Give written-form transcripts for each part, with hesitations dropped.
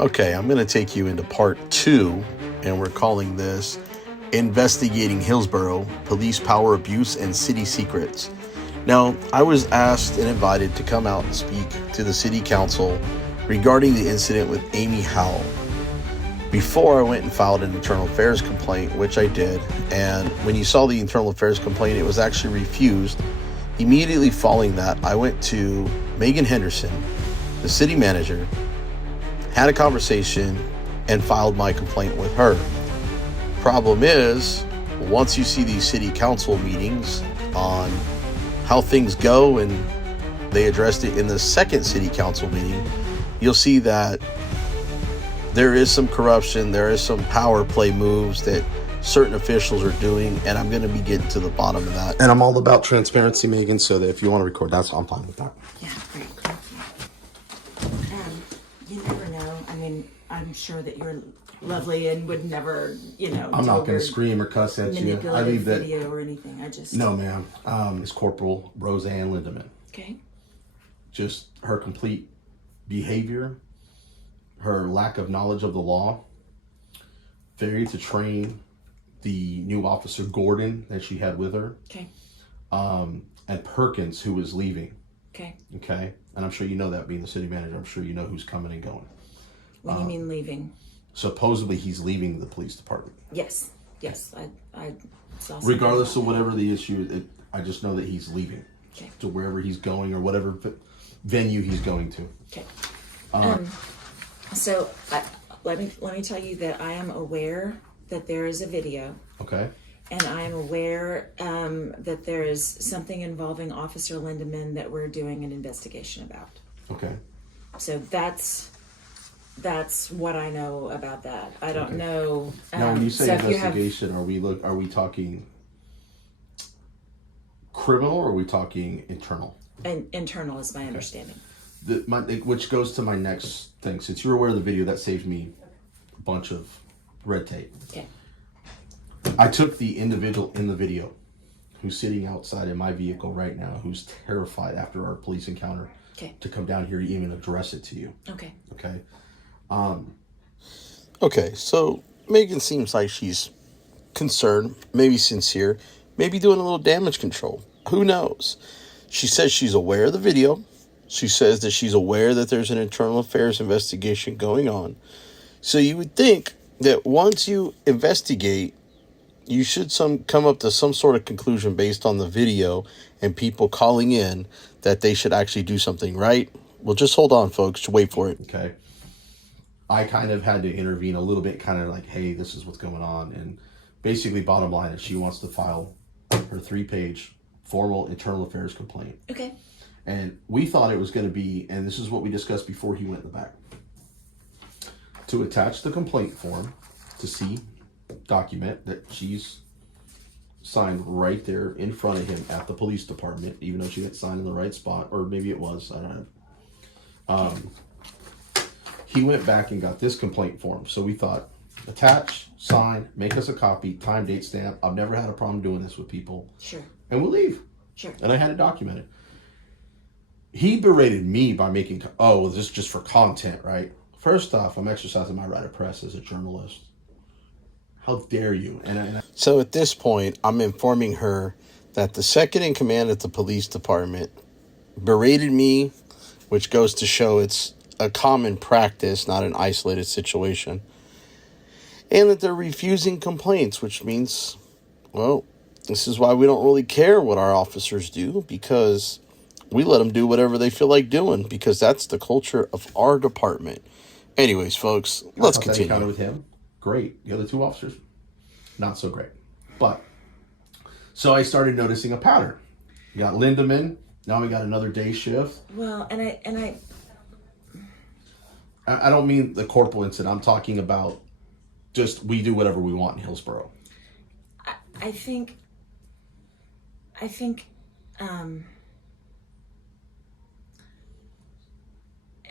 Okay, I'm going to take you into part 2, and we're calling this Investigating Hillsborough, Police Power Abuse and City Secrets. Now, I was asked and invited to come out and speak to the City Council regarding the incident with Amy Howell. Before I went and filed an internal affairs complaint, which I did, and when you saw the internal affairs complaint, it was actually refused. Immediately following that, I went to Megan Henderson, the city manager, had a conversation, and filed my complaint with her. Problem is, once you see these city council meetings on how things go, and they addressed it in the second city council meeting, you'll see that there is some corruption, there is some power play moves that certain officials are doing, and I'm going to be getting to the bottom of that. And I'm all about transparency, Megan, so that if you want to record, I'm fine with that. Yeah, great. You never know. I mean, I'm sure that you're lovely and would never, I'm not going to scream or cuss at you. I leave that video or anything. No, ma'am. It's Corporal Roseanne Lindemann. Okay. Just her complete behavior, her lack of knowledge of the law, failure to train the new officer Gordon that she had with her. Okay. And Perkins, who was leaving. Okay. Okay. And I'm sure you know that, being the city manager. I'm sure you know who's coming and going. What do you mean leaving? Supposedly he's leaving the police department. Yes. I saw. Regardless of whatever the issue, I just know that he's leaving. Okay. To wherever he's going or whatever venue he's going to. Okay. So let me tell you that I am aware that there is a video. Okay. And I am aware that there is something involving Officer Lindemann that we're doing an investigation about. Okay. So that's what I know about that. I don't know. Now, when you say investigation, are we talking criminal or are we talking internal? And internal is my understanding. Which goes to my next thing. Since you're aware of the video, that saved me a bunch of red tape. Okay. I took the individual in the video who's sitting outside in my vehicle right now, who's terrified after our police encounter, to come down here to even address it to you. Okay. Okay. Okay, so Megan seems like she's concerned, maybe sincere, maybe doing a little damage control. Who knows? She says she's aware of the video. She says that she's aware that there's an internal affairs investigation going on. So you would think that once you investigate, you should come up to some sort of conclusion based on the video and people calling in that they should actually do something, right? Well, just hold on, folks. Wait for it. Okay. I kind of had to intervene a little bit, kind of like, hey, this is what's going on. And basically, bottom line is she wants to file her 3-page formal internal affairs complaint. Okay. And we thought it was going to be, and this is what we discussed before he went in the back, to attach the complaint form to see, document that she's signed right there in front of him at the police department, even though she didn't sign in the right spot, or maybe it was, I don't know. He went back and got this complaint form. So we thought, attach, sign, make us a copy, time, date, stamp. I've never had a problem doing this with people. Sure. And we'll leave. Sure. And I had it documented. He berated me by making, this is just for content, right? First off, I'm exercising my right of press as a journalist. How dare you? So at this point, I'm informing her that the second in command at the police department berated me, which goes to show it's a common practice, not an isolated situation, and that they're refusing complaints, which means, well, this is why we don't really care what our officers do, because we let them do whatever they feel like doing, because that's the culture of our department. Anyways, folks, let's continue. That encounter with him, great. The other 2 officers, not so great. But so I started noticing a pattern. We got Lindemann. Now we got another day shift. Well, and I don't mean the corporal incident. I'm talking about just we do whatever we want in Hillsborough. I think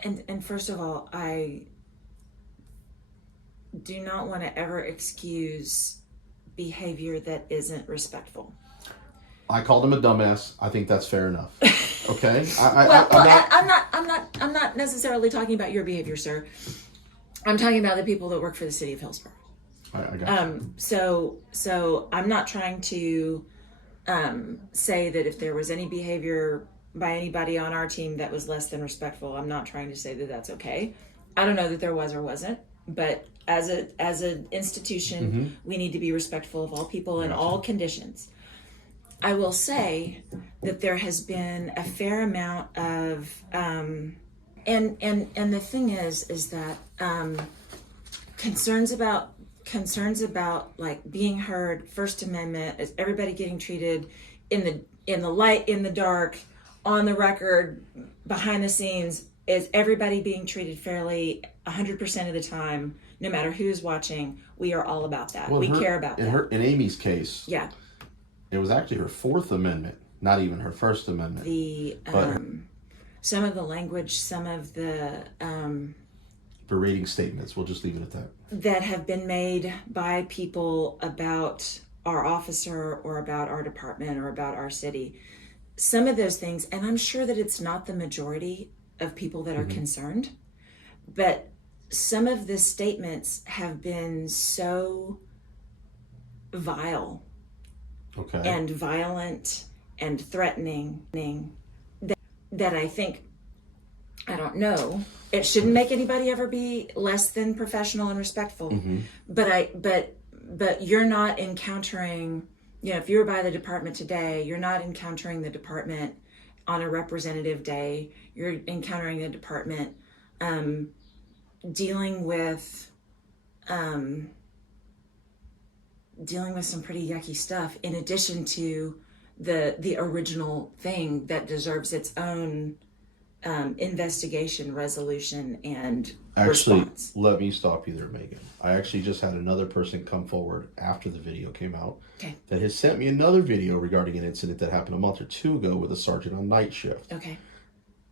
and first of all, I do not want to ever excuse behavior that isn't respectful. I called him a dumbass. I think that's fair enough. Okay. I'm not necessarily talking about your behavior, sir. I'm talking about the people that work for the city of Hillsborough. I got you. So I'm not trying to say that if there was any behavior by anybody on our team that was less than respectful, I'm not trying to say that that's okay. I don't know that there was or wasn't, but as an institution, we need to be respectful of all people in all conditions. I will say that there has been a fair amount of and the thing is that concerns about like being heard, First Amendment, is everybody getting treated in the light, in the dark, on the record, behind the scenes, is everybody being treated fairly 100% of the time, no matter who's watching. We are all about that. We care about that. In Amy's case, yeah, it was actually her Fourth Amendment, not even her First Amendment. Some of the language, some of the berating statements, we'll just leave it at that, that have been made by people about our officer or about our department or about our city. Some of those things, and I'm sure that it's not the majority of people that are concerned, but some of the statements have been so vile and violent and threatening that I think, I don't know, it shouldn't make anybody ever be less than professional and respectful. But you're not encountering, if you were by the department today, you're not encountering the department on a representative day. You're encountering the department dealing with some pretty yucky stuff, in addition to the original thing that deserves its own investigation, resolution, and response. Let me stop you there, Megan. I actually just had another person come forward after the video came out that has sent me another video regarding an incident that happened a month or two ago with a sergeant on night shift. Okay.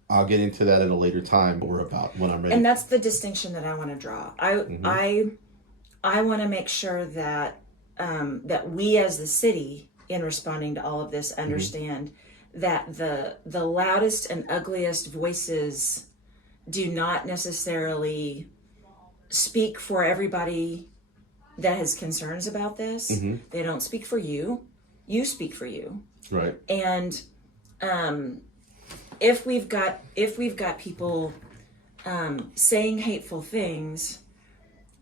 I'll get into that at a later time, or about when I'm ready. And that's the distinction that I want to draw. I want to make sure that that we as the city, in responding to all of this, understand that the loudest and ugliest voices do not necessarily speak for everybody that has concerns about this. They don't speak for you. You speak for you. Right. And if we've got people saying hateful things,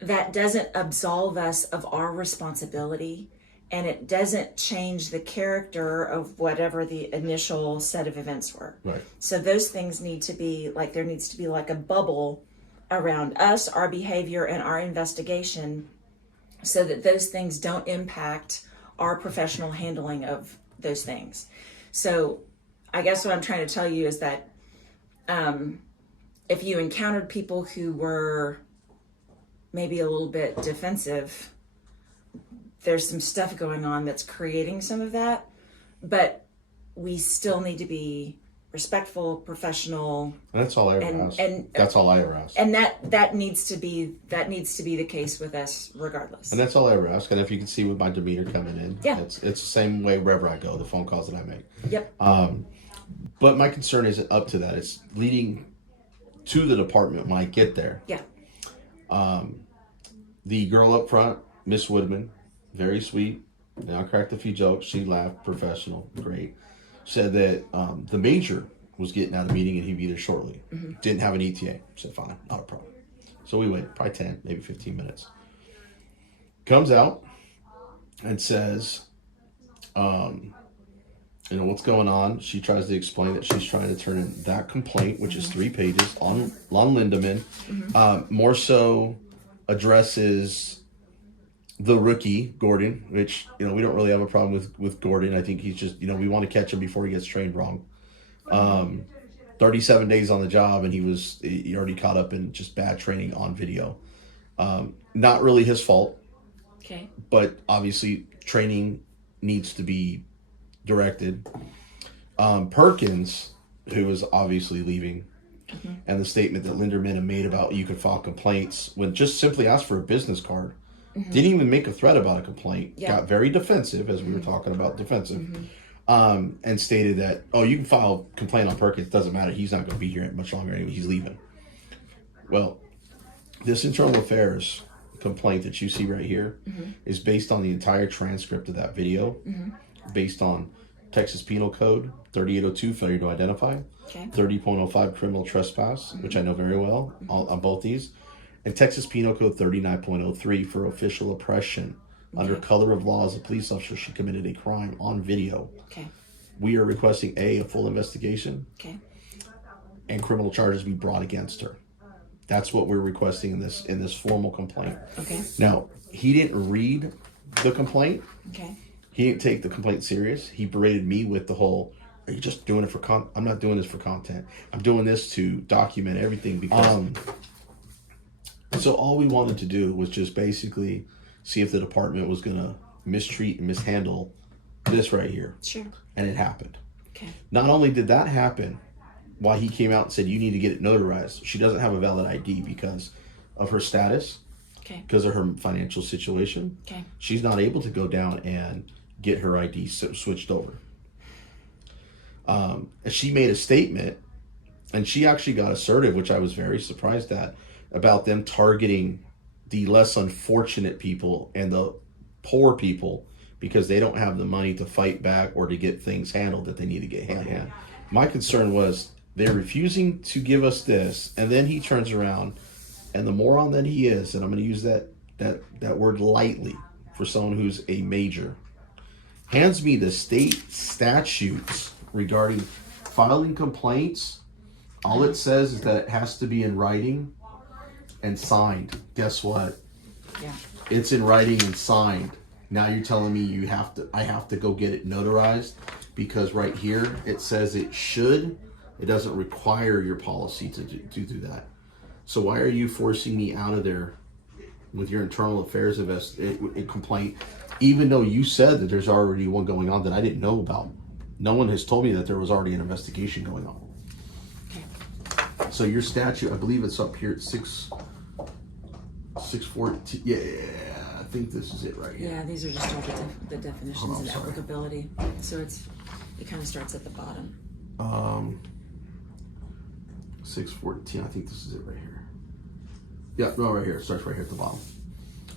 that doesn't absolve us of our responsibility, and it doesn't change the character of whatever the initial set of events were. Right. So those things need to be like, there needs to be like a bubble around us, our behavior, and our investigation, so that those things don't impact our professional handling of those things. So I guess what I'm trying to tell you is that if you encountered people who were maybe a little bit defensive, there's some stuff going on that's creating some of that, but we still need to be respectful, professional. And that's all I ever ask. And that's all I ever ask. And that needs to be the case with us regardless. And that's all I ever ask. And if you can see with my demeanor coming in, it's the same way wherever I go, the phone calls that I make. Yep. But my concern isn't up to that. It's leading to the department when I get there. Yeah. The girl up front, Miss Woodman, very sweet. I cracked a few jokes. She laughed, professional, great. Said that the major was getting out of meeting and he'd be there shortly. Didn't have an ETA. Said, fine, not a problem. So we waited probably 10, maybe 15 minutes. Comes out and says, what's going on? She tries to explain that she's trying to turn in that complaint, which is 3 pages, on Lindeman. More so addresses the rookie, Gordon, which, we don't really have a problem with Gordon. I think he's just, we want to catch him before he gets trained wrong. 37 days on the job, and he already caught up in just bad training on video. Not really his fault. Okay. But obviously training needs to be directed. Perkins, who was obviously leaving, and the statement that Linderman had made about you could file complaints when just simply asked for a business card. Didn't even make a threat about a complaint. Got very defensive, as we were talking about defensive, and stated that, you can file a complaint on Perkins. Doesn't matter. He's not going to be here much longer anyway. He's leaving. Well, This internal affairs complaint that you see right here is based on the entire transcript of that video, based on Texas Penal Code 3802, failure to identify, 30.05, criminal trespass, which I know very well on both these, and Texas Penal Code 39.03 for official oppression. Under color of law, as a police officer, she committed a crime on video. We are requesting a full investigation and criminal charges be brought against her. That's what we're requesting in this formal complaint. Now, he didn't read the complaint. He didn't take the complaint serious. He berated me with the whole, are you just doing it for content? I'm not doing this for content. I'm doing this to document everything because... so all we wanted to do was just basically see if the department was going to mistreat and mishandle this right here. And it happened. Not only did that happen, why he came out and said, you need to get it notarized. She doesn't have a valid ID because of her status, because of her financial situation. She's not able to go down and get her ID switched over. She made a statement, and she actually got assertive, which I was very surprised at, about them targeting the less unfortunate people and the poor people because they don't have the money to fight back or to get things handled that they need to get handled. My concern was they're refusing to give us this, and then he turns around, and the moron that he is, and I'm going to use that word lightly for someone who's a major, hands me the state statutes regarding filing complaints. All it says is that it has to be in writing and signed. Guess what? It's in writing and signed. Now you're telling me I have to go get it notarized because right here it says it should. It doesn't require your policy to do that. So why are you forcing me out of there with your internal affairs complaint, even though you said that there's already one going on that I didn't know about? No one has told me that there was already an investigation going on. So your statute, I believe it's up here at 614. Yeah, I think this is it right here. Yeah, these are just all the definitions and applicability. So it kind of starts at the bottom. 614, I think this is it right here. Yeah, no, right here. It starts right here at the bottom.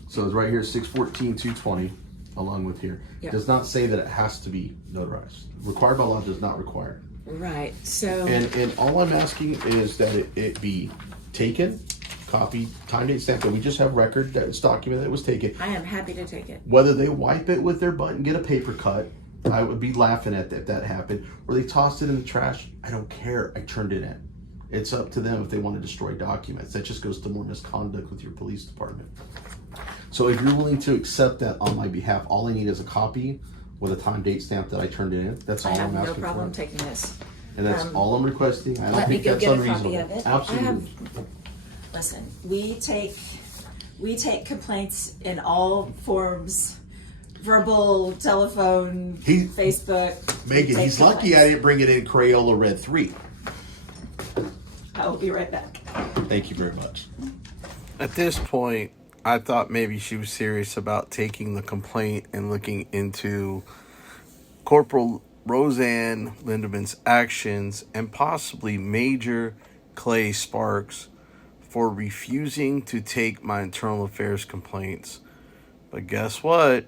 So it's right here, 614-220, along with here. It does not say that it has to be notarized. Required by law does not require. Right, so... And all I'm asking is that it be taken, copied, time, date, stamp, that we just have record that it's documented that it was taken. I am happy to take it. Whether they wipe it with their butt and get a paper cut, I would be laughing at that if that happened. Or they tossed it in the trash, I don't care. I turned it in. It's up to them if they want to destroy documents. That just goes to more misconduct with your police department. So if you're willing to accept that on my behalf, all I need is a copy with a time, date stamp that I turned it in. That's all I'm asking for. I have no problem taking this. And that's all I'm requesting. I don't let think me go that's get unreasonable. a copy of it. Absolutely. Listen, we take complaints in all forms. Verbal, telephone, Facebook. Megan, he's lucky I didn't bring it in Crayola Red 3. I will be right back. Thank you very much. At this point, I thought maybe she was serious about taking the complaint and looking into Corporal Roseanne Lindeman's actions and possibly Major Clay Sparks for refusing to take my internal affairs complaints. But guess what?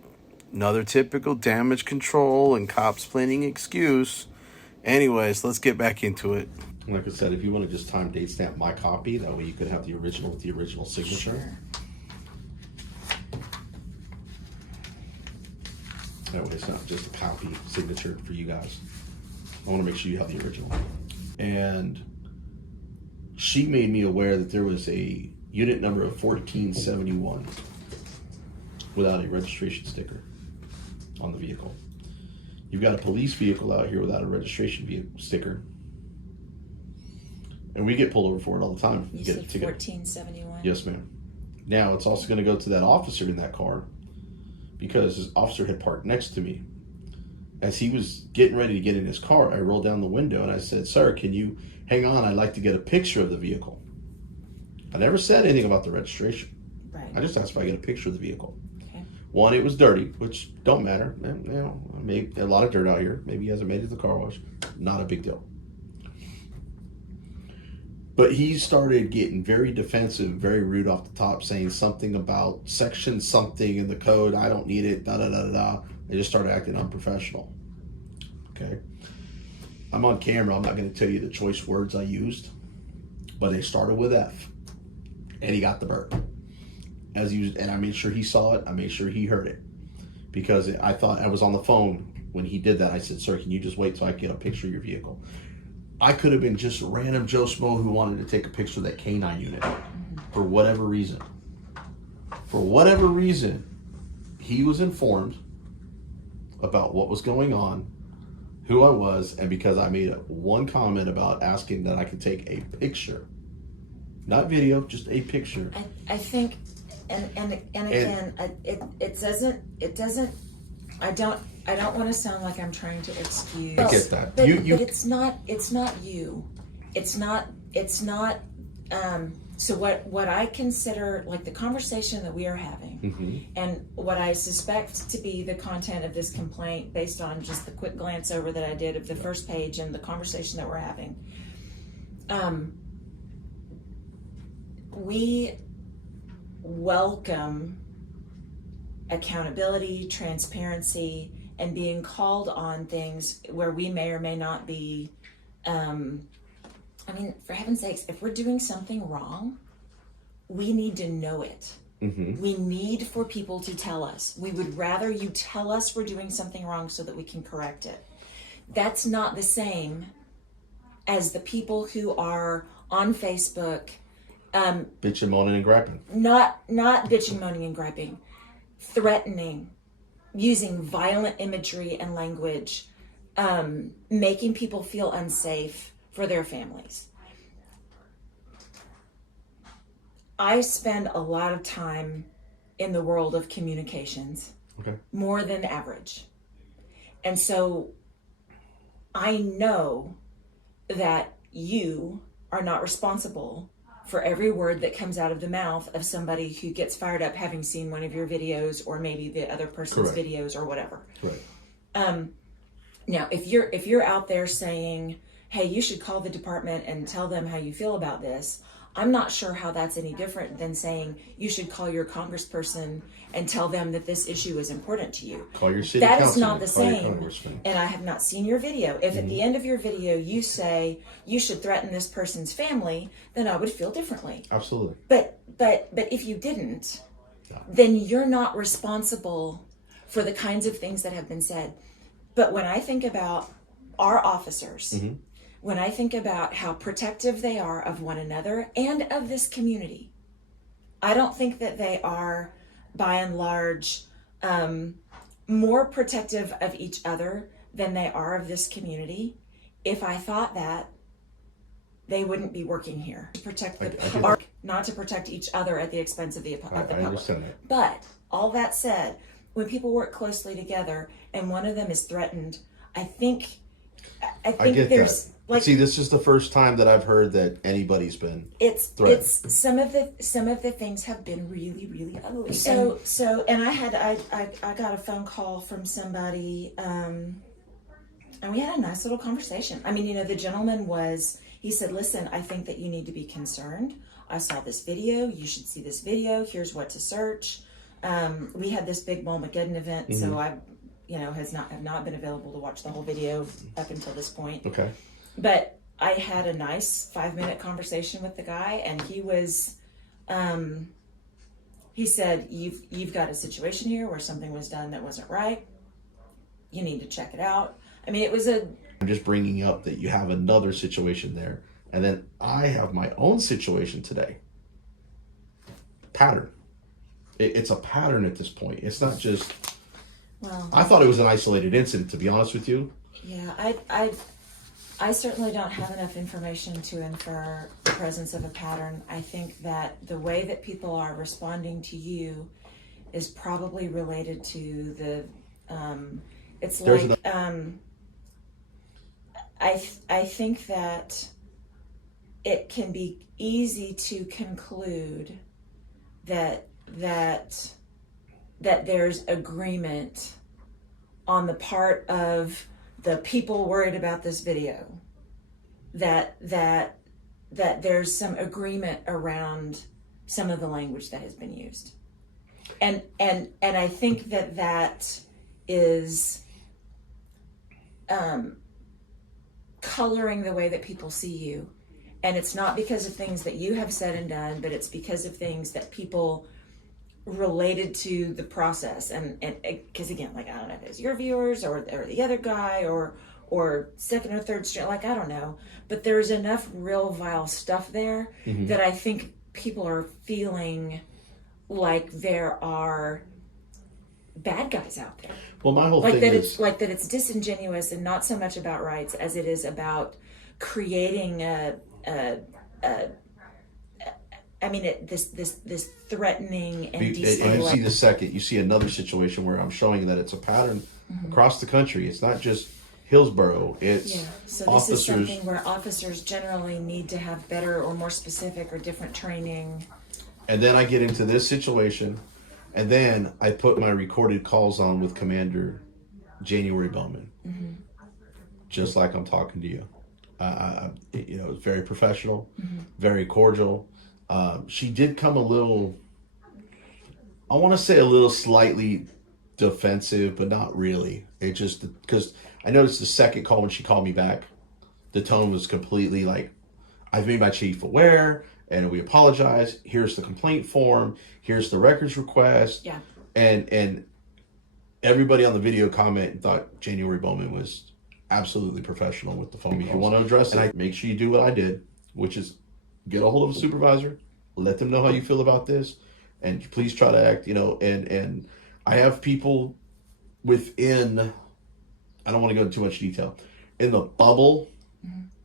Another typical damage control and cops planning excuse. Anyways, let's get back into it. Like I said, if you want to just time date stamp my copy, that way you could have the original with the original signature. Sure. That way it's not just a copy signature for you guys. I want to make sure you have the original. And she made me aware that there was a unit number of 1471 without a registration sticker on the vehicle. You've got a police vehicle out here without a registration sticker. And we get pulled over for it all the time. You said 1471? Yes, ma'am. Now, it's also going to go to that officer in that car because his officer had parked next to me. As he was getting ready to get in his car, I rolled down the window and I said, "Sir, can you hang on? I'd like to get a picture of the vehicle." I never said anything about the registration. Right. I just asked if I get a picture of the vehicle. Okay. One, it was dirty, which don't matter. You know, a lot of dirt out here. Maybe he hasn't made it to the car wash. Not a big deal. But he started getting very defensive, very rude off the top, saying something about section something in the code. I don't need it, da da da da da. They just started acting unprofessional. Okay. I'm on camera. I'm not going to tell you the choice words I used, but they started with F, and he got the burp. And I made sure he saw it. I made sure he heard it, because I thought I was on the phone when he did that. I said, "Sir, can you just wait till I get a picture of your vehicle?" I could have been just a random Joe Schmo who wanted to take a picture of that K9 unit for whatever reason. For whatever reason, he was informed about what was going on, who I was, and because I made one comment about asking that I could take a picture, not video, just a picture. I think, and again, it doesn't. I don't want to sound like I'm trying to excuse. I get that. But it's not you. It's not. So what I consider like the conversation that we are having, and what I suspect to be the content of this complaint, based on just the quick glance over that I did of the first page and the conversation that we're having. We welcome accountability, transparency, and being called on things where we may or may not be. I mean, for heaven's sakes, if we're doing something wrong, we need to know it. We need for people to tell us. We would rather you tell us we're doing something wrong so that we can correct it. That's not the same as the people who are on Facebook. Bitching, moaning, and griping. Not bitching, moaning, and griping. Threatening, using violent imagery and language, making people feel unsafe for their families. I spend a lot of time in the world of communications, more than average. And so I know that you are not responsible for every word that comes out of the mouth of somebody who gets fired up having seen one of your videos, or maybe the other person's videos, or whatever. Now, if you're out there saying, hey, you should call the department and tell them how you feel about this, I'm not sure how that's any different than saying you should call your congressperson and tell them that this issue is important to you. Call your city That councilman, is not the call your same. congressman. And I have not seen your video. If at the end of your video you say you should threaten this person's family, then I would feel differently. Absolutely. But if you didn't, then you're not responsible for the kinds of things that have been said. But when I think about our officers, when I think about how protective they are of one another and of this community, I don't think that they are, by and large, more protective of each other than they are of this community. If I thought that, they wouldn't be working here to protect the public, not to protect each other at the expense of the public. Understand that. But all that said, when people work closely together and one of them is threatened, I think get there's that. like, see, this is the first time that I've heard that anybody's been threatened. It's some of the things have been really, really ugly. So and I got a phone call from somebody, and we had a nice little conversation. I mean, the gentleman he said, listen, I think that you need to be concerned. I saw this video. You should see this video. Here's what to search. We had this big Mageddon event, so I, have not been available to watch the whole video up until this point. Okay. But I had a nice 5-minute conversation with the guy, and he was, he said, you've got a situation here where something was done that wasn't right. You need to check it out. I mean, I'm just bringing up that you have another situation there, and then I have my own situation today. Pattern. It's a pattern at this point. It's not just. Well, I thought it was an isolated incident, to be honest with you. Yeah, I certainly don't have enough information to infer the presence of a pattern. I think that the way that people are responding to you is probably related to the. It's like I think that it can be easy to conclude that there's agreement on the part of the people worried about this video that there's some agreement around some of the language that has been used. And I think that is coloring the way that people see you. And it's not because of things that you have said and done, but it's because of things that people related to the process. And because again, like, I don't know if it's your viewers or the other guy or second or third street, like, I don't know. But there's enough real vile stuff there that I think people are feeling like there are bad guys out there. Well, my whole Like thing that is it's like that it's disingenuous and not so much about rights as it is about creating this threatening and and you destabilizing. see the second, you see another situation where I'm showing that it's a pattern across the country. It's not just Hillsborough. It's So this officers. is something where officers generally need to have better or more specific or different training. And then I get into this situation, and then I put my recorded calls on with Commander January Bowman, just like I'm talking to you. It's very professional, very cordial. She did come a little, I want to say a little slightly defensive, but not really. It just, because I noticed the second call when she called me back, the tone was completely like, I've made my chief aware, and we apologize. Here's the complaint form. Here's the records request. Yeah. And everybody on the video comment thought January Bowman was absolutely professional with the phone. If you want to address it, make sure you do what I did, which is get a hold of a supervisor, let them know how you feel about this, and please try to act, and I have people within, I don't want to go into too much detail, in the bubble,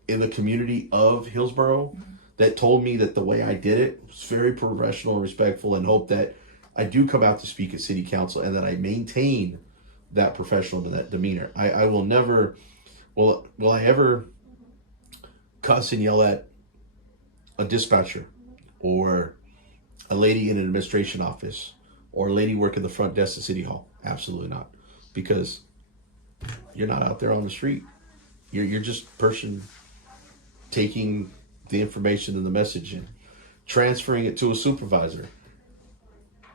in the community of Hillsborough, that told me that the way I did it was very professional and respectful, and hope that I do come out to speak at city council and that I maintain that professional and that demeanor. I will never, will I ever cuss and yell at a dispatcher or a lady in an administration office or a lady working the front desk at City Hall? Absolutely not. Because you're not out there on the street. You're just a person taking the information and the message and transferring it to a supervisor.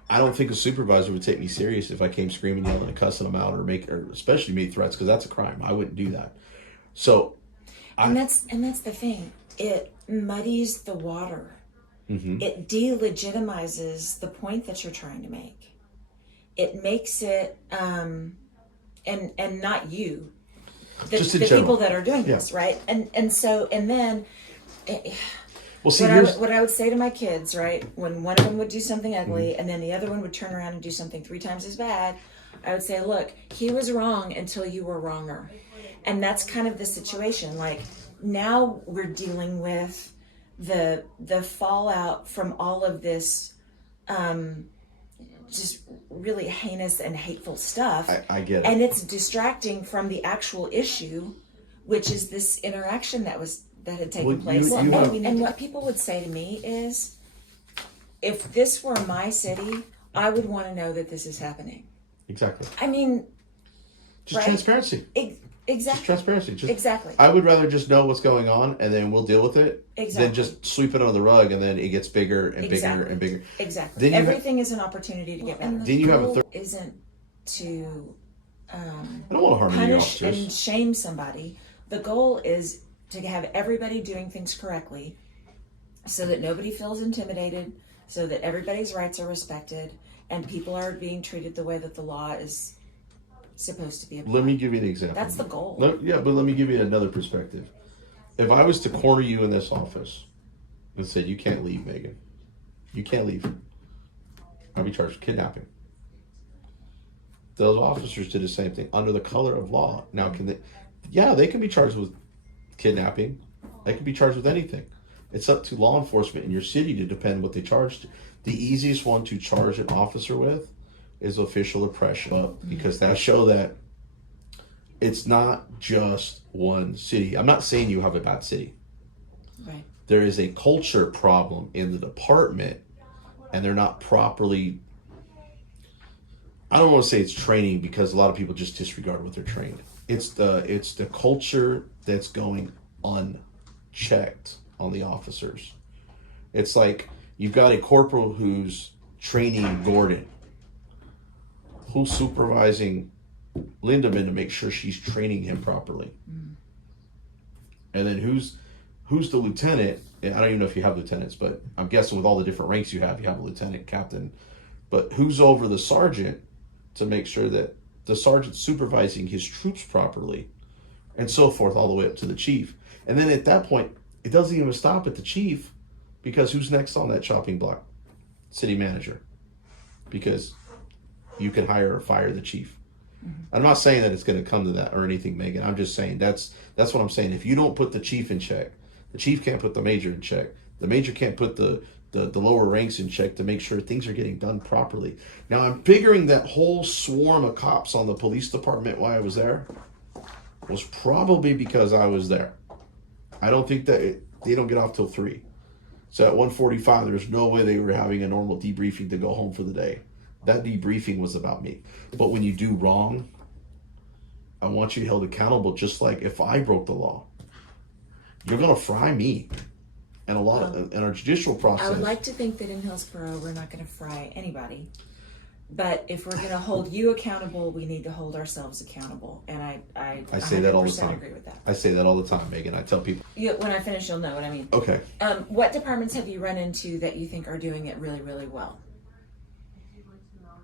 I don't think a supervisor would take me serious if I came screaming, yelling, and cussing them out, or especially made threats, because that's a crime. I wouldn't do that. So, that's the thing. It muddies the water. It delegitimizes the point that you're trying to make. It makes it, and not you, the people that are doing this, right? And then. Well, see, what I would say to my kids, right, when one of them would do something ugly and then the other one would turn around and do something 3 times as bad, I would say, look, he was wrong until you were wronger. And that's kind of the situation. Like, now we're dealing with the fallout from all of this just really heinous and hateful stuff. I get it. And it's distracting from the actual issue, which is this interaction that had taken place. And what people would say to me is, if this were my city, I would want to know that this is happening. Exactly. I mean, just transparency. Exactly. Just transparency. Exactly. I would rather just know what's going on and then we'll deal with it than just sweep it under the rug and then it gets bigger and bigger and bigger. Exactly. Then everything is an opportunity to get better. Then you have a isn't to I don't want to harm any punish officers and shame somebody. The goal is to have everybody doing things correctly so that nobody feels intimidated, so that everybody's rights are respected, and people are being treated the way that the law is supposed to be applied. Let me give you an example. That's the goal. But let me give you another perspective. If I was to corner you in this office and said, you can't leave, Megan. You can't leave. I'll be charged with kidnapping. Those officers did the same thing under the color of law. Now, they can be charged with kidnapping. They can be charged with anything. It's up to law enforcement in your city to depend what they charged. The easiest one to charge an officer with is official oppression, because that show that it's not just one city. I'm not saying you have a bad city. Right. There is a culture problem in the department, and they're not properly, I don't want to say it's training, because a lot of people just disregard what they're trained. It's the culture that's going unchecked. on the officers. It's like you've got a corporal who's training Gordon, who's supervising Lindemann to make sure she's training him properly. And then who's the lieutenant? And I don't even know if you have lieutenants, but I'm guessing with all the different ranks you have a lieutenant, captain. But who's over the sergeant to make sure that the sergeant's supervising his troops properly, and so forth, all the way up to the chief. And then at that point, it doesn't even stop at the chief, because who's next on that chopping block? City manager. Because you can hire or fire the chief. I'm not saying that it's going to come to that or anything, Megan. I'm just saying that's what I'm saying. If you don't put the chief in check, the chief can't put the major in check. The major can't put the lower ranks in check to make sure things are getting done properly. Now, I'm figuring that whole swarm of cops on the police department while I was there was probably because I was there. I don't think that they don't get off till 3. So at 1:45, there's no way they were having a normal debriefing to go home for the day. That debriefing was about me. But when you do wrong, I want you held accountable, just like if I broke the law. You're going to fry me. And a lot of, in our judicial process. I would like to think that in Hillsborough, we're not going to fry anybody. But if we're going to hold you accountable, we need to hold ourselves accountable. And I say that all the 100% time. agree with that. I say that all the time, Megan. I tell people. When I finish, you'll know what I mean. Okay. What departments have you run into that you think are doing it really, really well?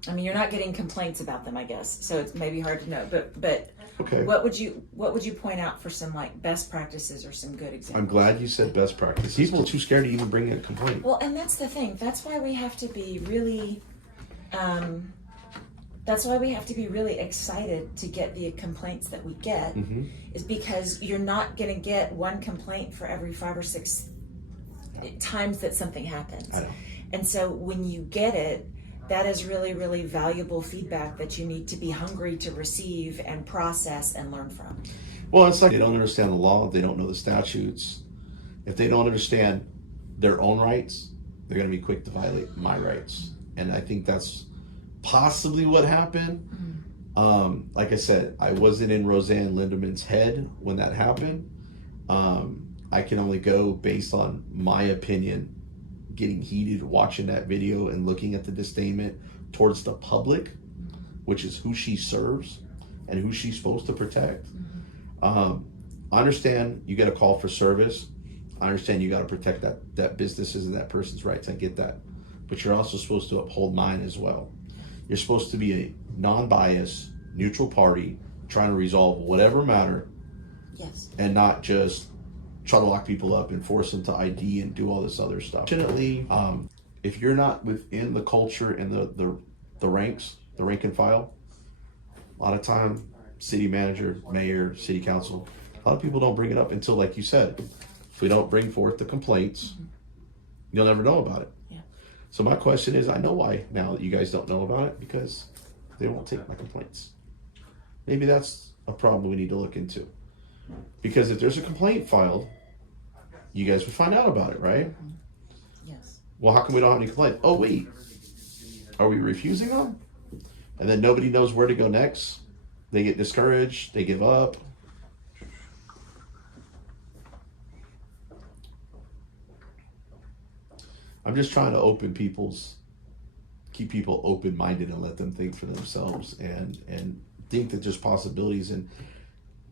I mean, you're not getting complaints about them, I guess, so it's maybe hard to know. But okay. What would you point out for some like best practices or some good examples? I'm glad you said best practice. People are too scared to even bring in a complaint. Well, and that's the thing. That's why we have to be really. That's why we have to be really excited to get the complaints that we get, is because you're not going to get one complaint for every 5 or 6 times that something happens. I know. And so when you get it, that is really, really valuable feedback that you need to be hungry to receive and process and learn from. Well, it's like they don't understand the law. They don't know the statutes. If they don't understand their own rights, they're going to be quick to violate my rights. And I think that's possibly what happened. Like I said, I wasn't in Roseanne Lindemann's head when that happened. I can only go based on my opinion, getting heated watching that video and looking at the disdainment towards the public, which is who she serves and who she's supposed to protect. I understand you get a call for service. I understand you got to protect that businesses and that person's rights. I get that. But you're also supposed to uphold mine as well. You're supposed to be a non-biased, neutral party trying to resolve whatever matter. Yes. And not just try to lock people up and force them to ID and do all this other stuff. Fortunately, if you're not within the culture and the ranks, the rank and file, a lot of time, city manager, mayor, city council, a lot of people don't bring it up until, like you said, if we don't bring forth the complaints, you'll never know about it. Yeah. So my question is, I know why now that you guys don't know about it, because they won't take my complaints. Maybe that's a problem we need to look into. Because if there's a complaint filed, you guys would find out about it, right? Yes. Well, how come we don't have any complaints? Oh, wait. Are we refusing them? And then nobody knows where to go next. They get discouraged. They give up. I'm just trying to keep people open-minded and let them think for themselves and think that there's possibilities. And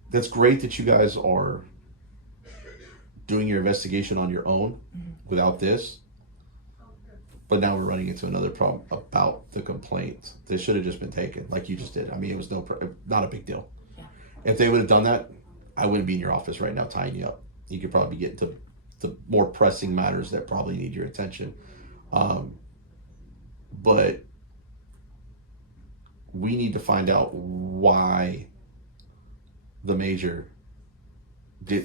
that's great that you guys are doing your investigation on your own without this. But now we're running into another problem about the complaint. They should have just been taken, like you just did. I mean, it was not a big deal. Yeah. If they would have done that, I wouldn't be in your office right now tying you up. You could probably get to the more pressing matters that probably need your attention. But we need to find out why the major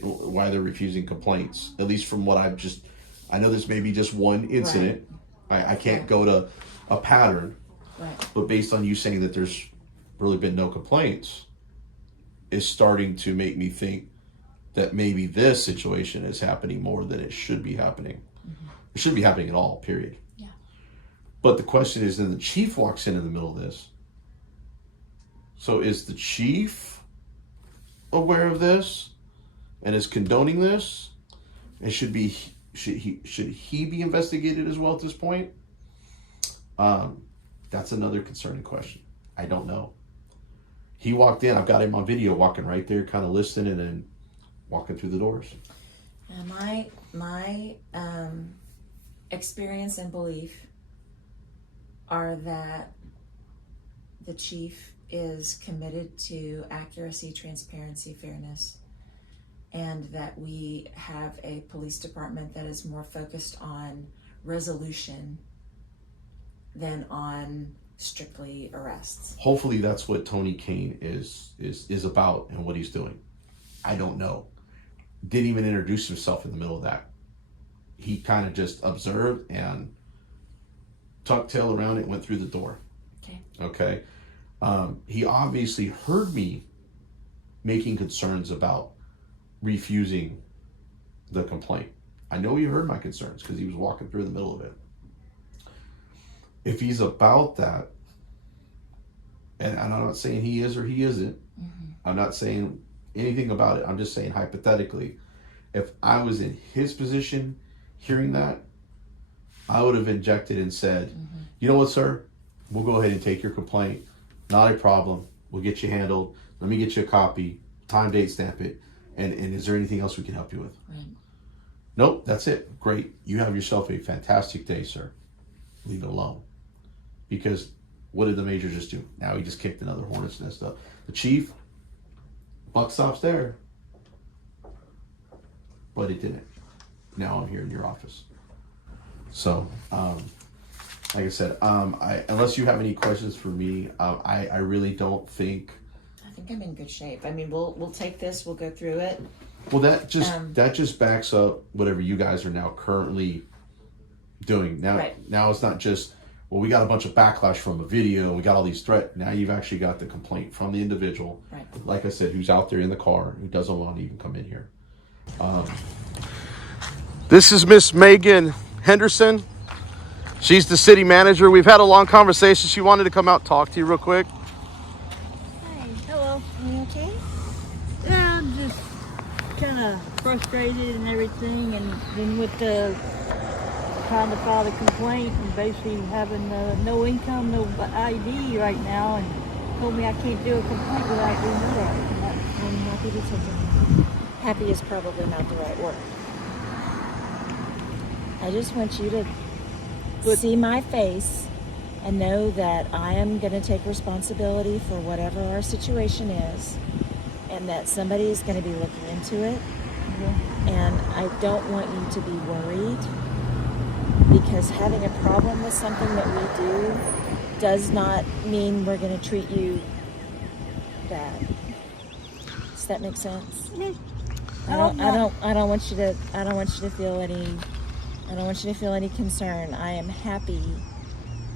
why they're refusing complaints. At least from what I know this may be just one incident. Right. I can't go to a pattern. Right. But based on you saying that there's really been no complaints, is starting to make me think that maybe this situation is happening more than it should be happening. It shouldn't be happening at all, period. Yeah. But the question is, then the chief walks in the middle of this. So is the chief aware of this and is condoning this? And should he be investigated as well at this point? That's another concerning question. I don't know. He walked in. I've got him on video walking right there, kind of listening and then walking through the doors. And my experience and belief are that the chief is committed to accuracy, transparency, fairness, and that we have a police department that is more focused on resolution than on strictly arrests. Hopefully that's what Tony Kane is about and what he's doing. I don't know. Didn't even introduce himself in the middle of that. He kind of just observed and tucked tail around it and went through the door. Okay. He obviously heard me making concerns about refusing the complaint. I know he heard my concerns because he was walking through the middle of it. If he's about that, and I'm not saying he is or he isn't, I'm not saying anything about it. I'm just saying hypothetically, if I was in his position hearing that, I would have injected and said, you know what, sir? We'll go ahead and take your complaint. Not a problem. We'll get you handled. Let me get you a copy, time, date, stamp it. And is there anything else we can help you with? Right. Nope, that's it. Great. You have yourself a fantastic day, sir. Leave it alone. Because what did the major just do? Now he just kicked another hornet's nest up. The chief, buck stops there. But it didn't. Now I'm here in your office. So, like I said, unless you have any questions for me, I really don't think. I think I'm in good shape. I mean, we'll take this, we'll go through it. Well, that just backs up whatever you guys are now currently doing. Now it's not just, well, we got a bunch of backlash from a video, we got all these threats. Now you've actually got the complaint from the individual, right, like I said, who's out there in the car, who doesn't want to even come in here. This is Miss Megan Henderson. She's the city manager. We've had a long conversation. She wanted to come out and talk to you real quick. Hi, hello. Are you okay? Yeah, I'm just kind of frustrated and everything, and then with the trying to file the complaint and basically having no income, no ID right now, and told me I can't do a complaint without being notarized. And I'm happy to take it. Happy is probably not the right word. I just want you to see my face and know that I am going to take responsibility for whatever our situation is, and that somebody is going to be looking into it. And I don't want you to be worried, because having a problem with something that we do does not mean we're going to treat you bad. Does that make sense? I don't want you to feel any concern. I am happy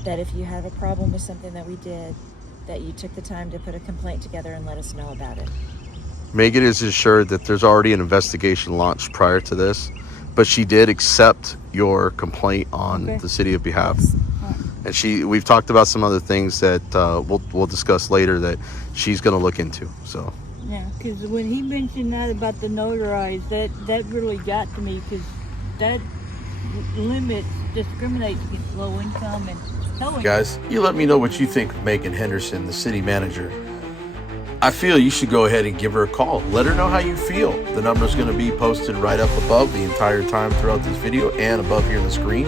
that if you have a problem with something that we did, that you took the time to put a complaint together and let us know about it. Megan is assured that there's already an investigation launched prior to this, but she did accept your complaint on the city of behalf. Yes. And we've talked about some other things that we'll discuss later that she's going to look into. So Yeah, because when he mentioned that about the notarized, that really got to me, because that discriminates against low income and low income. guys, you let me know what you think of Megan Henderson, the city manager. I feel you should go ahead and give her a call. Let her know how you feel. The number's going to be posted right up above the entire time throughout this video and above here on the screen.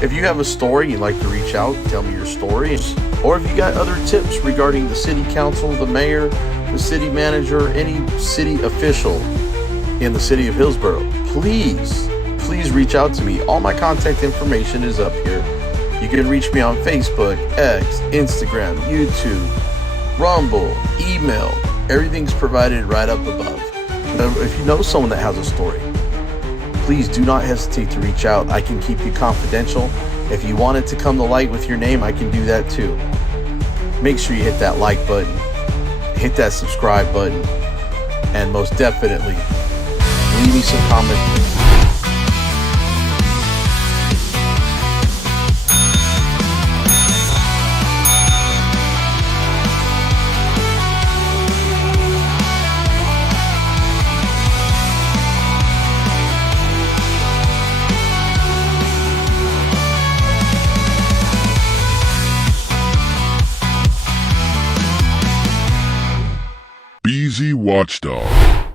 If you have a story you'd like to reach out, tell me your story. Or if you got other tips regarding the city council, the mayor, the city manager, any city official in the city of Hillsborough, please reach out to me. All my contact information is up here. You can reach me on Facebook, X, Instagram, YouTube, Rumble, email. Everything's provided right up above. If you know someone that has a story, please do not hesitate to reach out. I can keep you confidential. If you want it to come to light with your name, I can do that too. Make sure you hit that like button, hit that subscribe button, and most definitely leave me some comments. Crazy Watchdog.